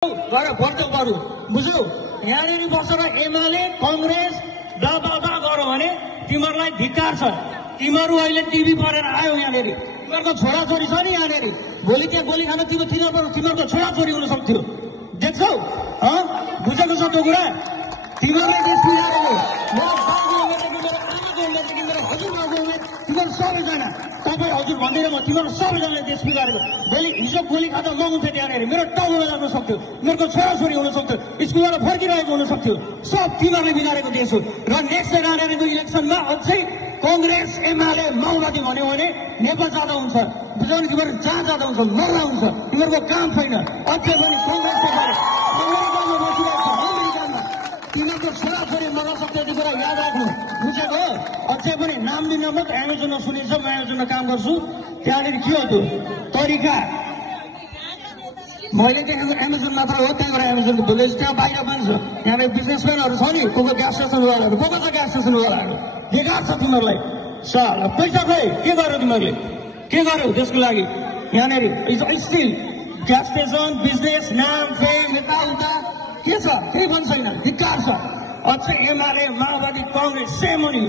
गएर भर्ती गरौँ बुझ्यौ। यहाँनिर बसेर एमाले कांग्रेस दबाबा गरौ भने तिमीहरूलाई धिक्कार छ। तिमीहरू अहिले टिभी परेर आयो यहाँनिर, तिमीहरूको छोराछोरी छ नि यहाँनिर, भोलि त्यहाँ गोली खान तिमीहरूको छोराछोरी हुन सक्थ्यो। देख्छौ बुझेको छ त्यो कुरा? तिमीहरूलाई देश बिगारेको मेरो बाबु उमेर मेरो आमाको उमेर मेरो हजुरबाबु उमेर तिमीहरू सबैजना तपाईँ हजुर भन्दैन म तिमीहरू सबैजनाले देश बिगारेको। भोलि हिजो गोली खाँदा म हुन्थेँ त्यहाँनिर, मेरो टाउकोमा लाग्न सक्थ्यो, मेरो छोराछोरी हुन सक्थ्यो, स्कुलबाट फर्किरहेको हुन सक्थ्यो। सब तिमीहरूले बिगारेको देश हो। र नेक्स्ट आनेको इलेक्सनमा अझै कांग्रेस एमाले माओवादी भन्यो भने नेपाल जाँदा हुन्छ। बुझ्यौ नि? तिमीहरू जहाँ जाँदा हुन्छ मर्दा हुन्छ, तिमीहरूको काम छैन। अझै पनि कांग्रेस एमाले अमेरिकामा बसिरहेको छ, अमेरिकामा तिमीहरूको छोराछोरी मर्न सक्छ। त्यो कुरा याद राख्नु, बुझेको? अझै पनि नाम दिन म एमाजोनमा सुनिन्छ, म एमाजोनमा काम गर्छु। त्यहाँनिर के हो त्यो तरिका? मैले देखेको एमाजोन मात्र हो, त्यहाँबाट एमाजोनको भोलिज त्यहाँ बाहिर पनि छ। यहाँनिर बिजनेसम्यानहरू छ नि, को ग्यास स्टेसनवालाहरू, को छ ग्यास स्टेसनवालाहरू, बेकार छ तिमीहरूलाई। साला पैसा खै के गर्यो तिमीहरूले? के गर्यो त्यसको लागि? यहाँनिर स्टिल ग्यास स्टेसन बिजनेस नाम फेम यताउता के छ? केही पनि छैन, धिक्कार छ। अझै एमाले माओवादी कांग्रेस सेम हो नि।